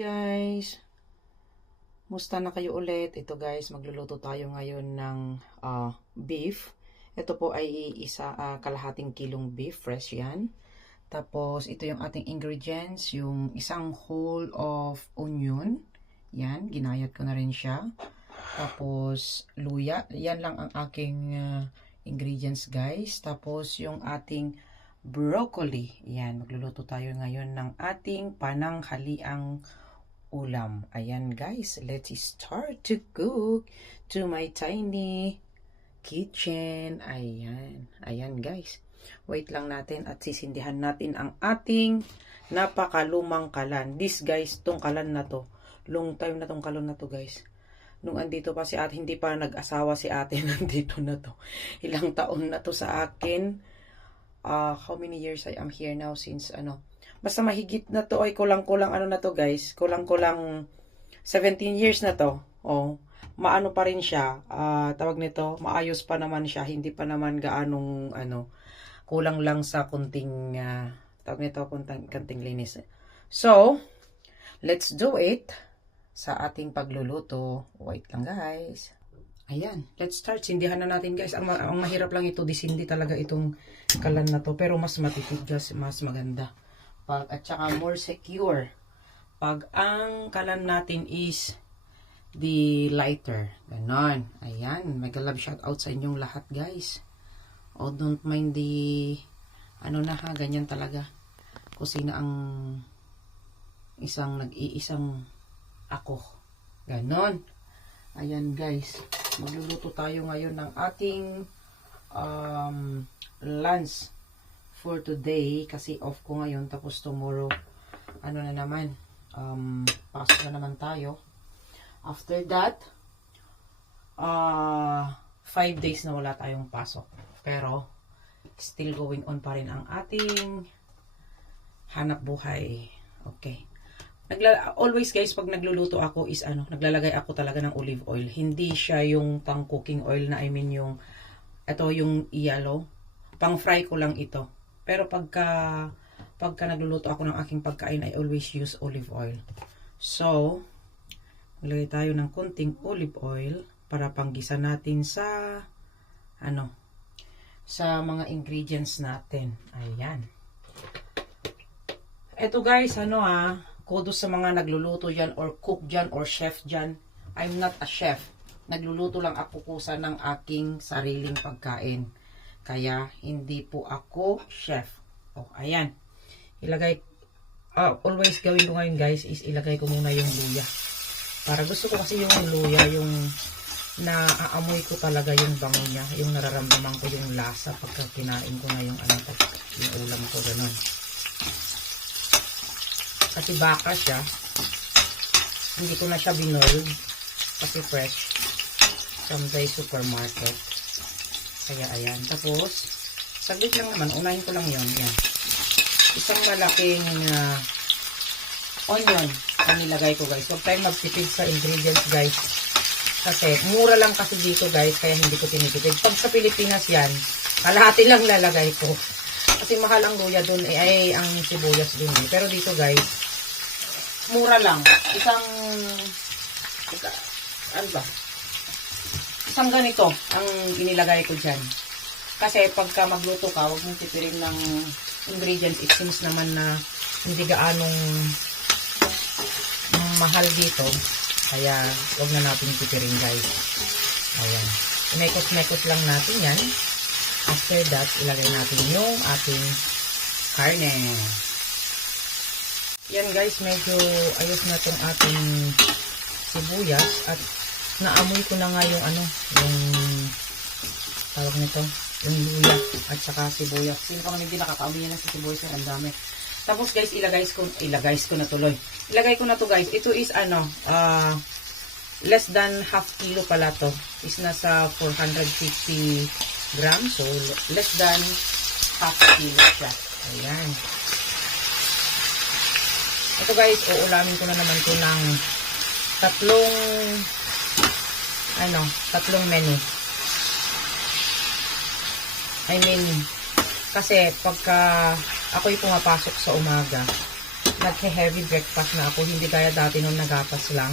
Guys, musta na kayo ulit? Ito guys, magluluto tayo ngayon ng beef. Ito po ay kalahating kilong beef, fresh yan. Tapos ito yung ating ingredients, yung isang whole of onion. Yan, ginayat ko na rin siya. Tapos luya, yan lang ang aking ingredients guys. Tapos yung ating broccoli. Yan, magluluto tayo ngayon ng ating pananghaliang ulam. Ayan guys, let's start to cook to my tiny kitchen. Ayan, ayan guys. Wait lang natin at sisindihan natin ang ating napakalumang kalan. This guys, tong kalan na to. Long time na tong kalan na to guys. Nung andito pa si ate, hindi pa nag-asawa si ate, nandito na to. Ilang taon na to sa akin. How many years I am here now since basta mahigit na to ay kulang-kulang na to guys, kulang-kulang 17 years na to. Maano pa rin siya, tawag nito, maayos pa naman siya, hindi pa naman gaanong kulang lang sa kunting tawag nito, kunting linis. So, let's do it sa ating pagluluto. Wait lang guys. Ayan, let's start. Sindihan na natin guys. Ang mahirap lang ito, disindi talaga itong kalan na to. Pero mas matitigas, mas maganda. At saka more secure. Pag ang kalan natin is the lighter. Ganon. Ayan, mega love shout out sa inyong lahat guys. Don't mind the, ganyan talaga. Kusina ang nag-iisang ako. Ganon. Ayan guys, magluluto tayo ngayon ng ating lunch for today kasi off ko ngayon, tapos tomorrow na naman, pasok na naman tayo. After that 5 days na wala tayong pasok, pero still going on pa rin ang ating hanap buhay. Okay. Always guys, pag nagluluto ako is naglalagay ako talaga ng olive oil. Hindi siya yung pang cooking oil na yung yung yellow. Pang fry ko lang ito. Pero pagka nagluluto ako ng aking pagkain, I always use olive oil. So, maglagay tayo ng konting olive oil para panggisa natin sa sa mga ingredients natin. Ayan. Ito guys, kudos sa mga nagluluto dyan or cook dyan or chef dyan. I'm not a chef. Nagluluto lang ako kusa ng aking sariling pagkain. Kaya hindi po ako chef. Ayan. Always gawin ko ngayon guys is ilagay ko muna yung luya. Para gusto ko kasi yung luya, yung naaamoy ko talaga yung bango niya. Yung nararamdaman ko yung lasa pagka kinain ko na yung yung ulam ko. Ganun. Kasi baka siya, hindi ko na siya binold kasi fresh from the supermarket. Kaya ayan. Tapos saglit lang naman, unahin ko lang yon. Yan, isang malaking onion ang nilagay ko guys. Huwag tayong magtipid sa ingredients guys, kasi mura lang kasi dito guys, kaya hindi ko tinitipid. Pag sa Pilipinas yan, kalahati lang lalagay ko. Kasi mahal ang luya dun ay ang sibuyas dun Pero dito guys, mura lang. Isang ganito ang inilagay ko dyan. Kasi pagka magluto ka, huwag mong tipirin ng ingredients. It seems naman na hindi gaanong mahal dito. Kaya huwag na natin tipirin guys. Ayan. Mekos-mekos lang natin yan. After that, ilagay natin yung ating karne. Yan guys, medyo ayos na tong ating sibuyas at naamoy ko na nga yung yung tawag nito, yung luya at saka sibuyas. Sino pa kami hindi nakakaamoy yan sa sibuyas, ang dami. Tapos guys, ilagay ko na tuloy. Ilagay ko na to guys. Ito is less than half kilo pala to. Is nasa 450 grams. So, less than half kilo siya. Ayan. Ito guys, uulamin ko na naman to ng tatlong menu. Kasi pagka ako'y pumapasok sa umaga, naghe-heavy breakfast na ako. Hindi kaya dati nung nagatas lang.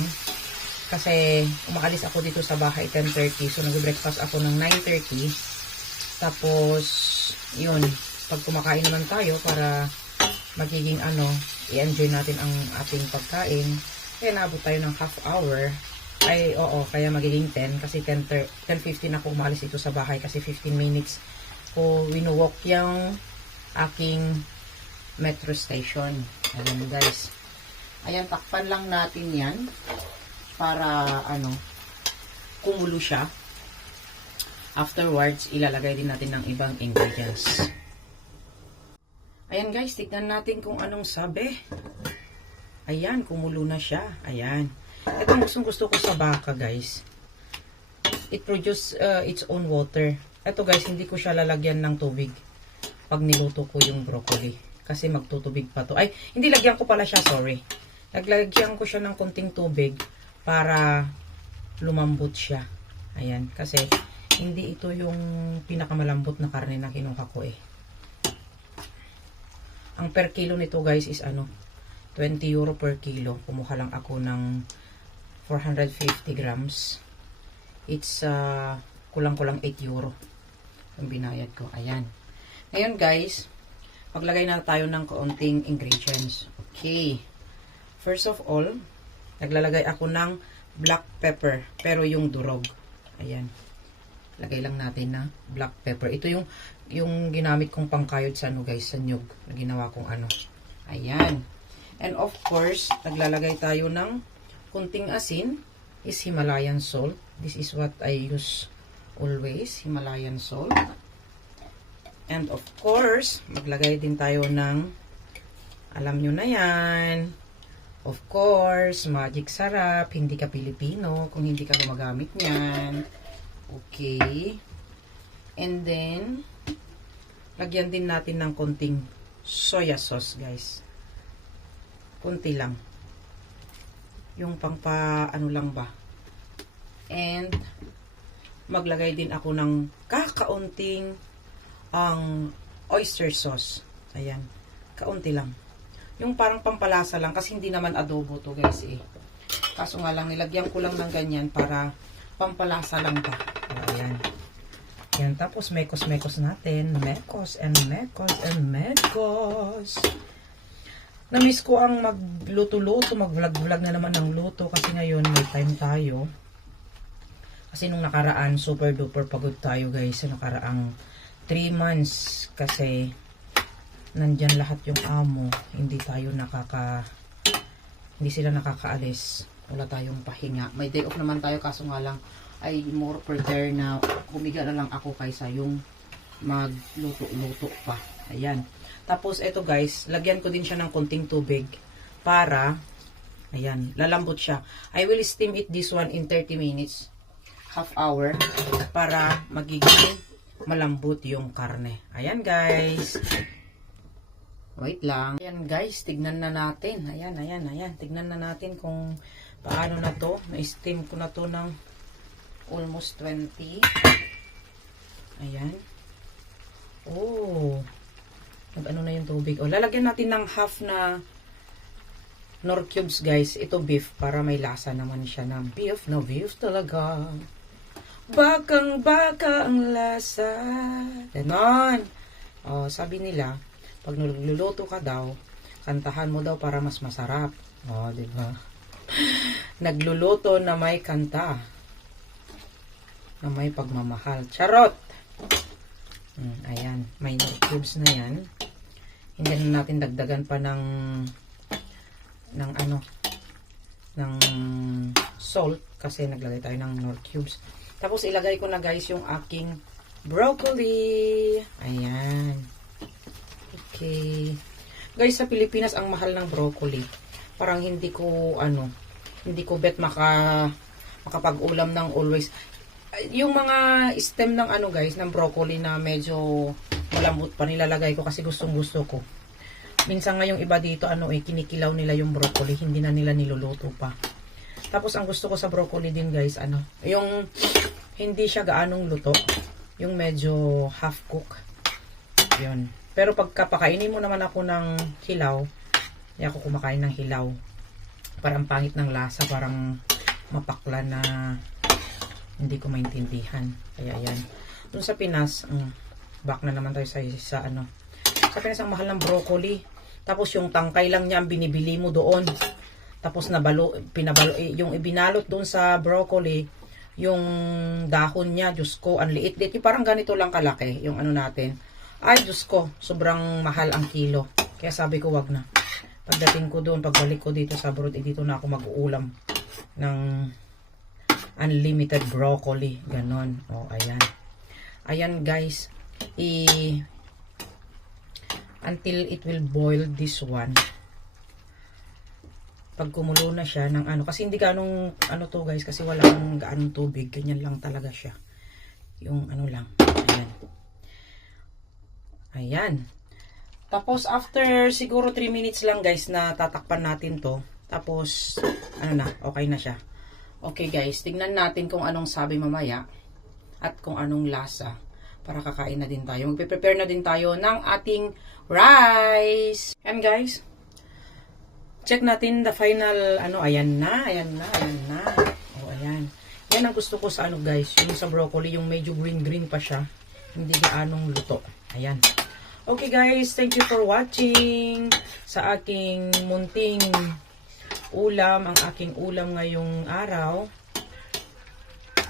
Kasi umaalis ako dito sa bahay 10:30. So nag-breakfast ako ng 9:30. Tapos, yun. Pag kumakain naman tayo para magiging i-enjoy natin ang ating pagkain. Kaya naabot tayo ng half hour. Ay, oo, kaya magiging 10. Kasi 10:15 ako umalis dito sa bahay. Kasi 15 minutes ko winuwalk yung aking metro station. Ayan guys. Ayan, takpan lang natin yan. Para, kumulo siya. Afterwards, ilalagay din natin ng ibang ingredients. Ayan guys, tignan natin kung anong sabi. Ayan, kumulo na siya. Ayan. Ito ang gusto ko sa baka guys. It produce its own water. Ito guys, hindi ko siya lalagyan ng tubig pag niluto ko yung broccoli. Kasi magtutubig pa to. Ay, hindi lagyan ko pala siya, sorry. Naglagyan ko siya ng konting tubig para lumambot siya. Ayan, kasi hindi ito yung pinakamalambot na karne na kinuha ko eh. Ang per kilo nito guys is 20 euro per kilo. Kumuha lang ako ng 450 grams. It's kulang-kulang 8 euro yung binayad ko. Ayan. Ngayon guys, maglagay na tayo ng kaunting ingredients. Okay. First of all, naglalagay ako ng black pepper, pero yung durog. Ayan. Lagay lang natin na black pepper. Ito yung ginamit kong pangkayod sa guys, sa nyug. Na ginawa kong Ayan. And of course, naglalagay tayo ng kunting asin. Is Himalayan salt. This is what I use always. Himalayan salt. And of course, maglagay din tayo ng, alam nyo na yan, of course, magic sarap. Hindi ka Pilipino kung hindi ka gumagamit niyan. Okay. And then, lagyan din natin ng konting soya sauce, guys. Konti lang. Yung lang ba. And, maglagay din ako ng kakaunting oyster sauce. Ayan. Kaunti lang. Yung parang pampalasa lang kasi hindi naman adobo to guys eh. Kaso nga lang nilagyan ko lang ng ganyan para pampalasa lang ba. Ayan. Ayan. Tapos mekos-mekos natin. Mekos and mekos and mekos. Namiss ko ang magluto-luto, mag-vlog-vlog na naman ng luto kasi ngayon may time tayo. Kasi nung nakaraan super duper pagod tayo guys sa nakaraang 3 months kasi nandyan lahat yung amo. Hindi sila nakakaalis. Wala tayong pahinga. May day off naman tayo kaso nga lang ay more prepare na humiga na lang ako kaysa yung magluto-luto pa. Ayan. Tapos ito guys, lagyan ko din siya ng konting tubig para, ayan, lalambot siya. I will steam it this one in 30 minutes. Half hour para magiging malambot yung karne. Ayan guys. Wait lang. Ayan guys, tignan na natin. Ayan. Tignan na natin kung paano na to. Na-steam ko na to ng almost 20. Ayan. Oh. Nag-ano na yung tubig. O, lalagyan natin ng half na Knorr cubes guys. Ito beef para may lasa naman siya ng beef. No beef talaga. Bakang-baka ang lasa. Ganon. O, sabi nila, pag nagluluto ka daw, kantahan mo daw para mas masarap. O, diba? Nagluluto na may kanta. Na may pagmamahal. Charot! Ayan. May Knorr cubes na yan. Hindi na natin dagdagan pa ng salt kasi naglagay tayo ng Knorr cubes. Tapos ilagay ko na guys yung aking broccoli. Ayan. Okay. Guys, sa Pilipinas ang mahal ng broccoli. Parang hindi ko bet makapag-ulam ng always. Yung mga stem ng guys, ng broccoli na medyo malambot pa nilalagay ko kasi gustong-gusto ko. Minsan nga yung iba dito kinikilaw nila yung broccoli, hindi na nila niluluto pa. Tapos ang gusto ko sa broccoli din guys, yung hindi siya gaanong luto, yung medyo half cook. 'Yun. Pero pagka pakainin mo naman ako ng hilaw, Kaya ako kumakain ng hilaw. Parang pangit ng lasa, parang mapakla na hindi ko maintindihan. Kaya ayan. Doon sa Pinas, back na naman tayo sa ano. Sa Pinas ang mahal ng broccoli. Tapos yung tangkay lang niya ang binibili mo doon. Tapos yung ibinalot doon sa broccoli, yung dahon niya, Diyos ko, ang liit-liit. Yung parang ganito lang kalaki, yung ano natin. Ay, Diyos ko, sobrang mahal ang kilo. Kaya sabi ko, wag na. Pagdating ko doon, pagbalik ko dito sa abroad, dito na ako mag-uulam ng unlimited broccoli. Ganon. O, ayan. Ayan, guys. Until it will boil this one. Pag kumulo na siya ng ano, kasi hindi ganong ano to guys, kasi walang gaanong tubig, ganyan lang talaga siya. Yung ano lang, ayan. Ayan. Tapos after siguro 3 minutes lang guys na tatakpan natin to. Tapos ano na, okay na siya. Okay guys, tignan natin kung anong sabi mamaya at kung anong lasa para kakain na din tayo. Magpe-prepare na din tayo ng ating rice. And guys, check natin the final, ano, ayan na. O, ayan. Yan ang gusto ko sa ano guys, yung sa broccoli, yung medyo green pa siya. Hindi gaanong luto. Ayan. Okay guys, thank you for watching sa aking munting ulam, ang aking ulam ngayong araw.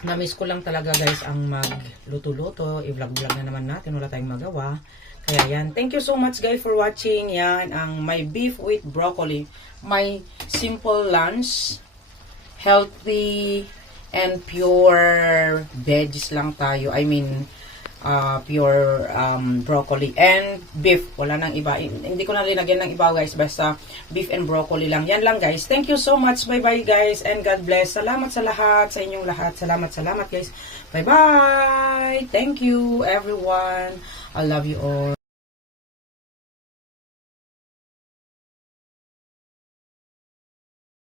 Na-miss ko lang talaga guys ang magluto-luto. I-vlog-vlog na naman natin, wala tayong magawa. Kaya yan, thank you so much guys for watching. Yan ang my beef with broccoli. My simple lunch, healthy and pure veggies lang tayo. I mean, pure broccoli and beef. Wala nang iba. Hindi ko na linagyan ng iba guys. Basta beef and broccoli lang. Yan lang guys. Thank you so much. Bye-bye guys. And God bless. Salamat sa lahat. Sa inyong lahat. Salamat guys. Bye-bye. Thank you everyone. I love you all.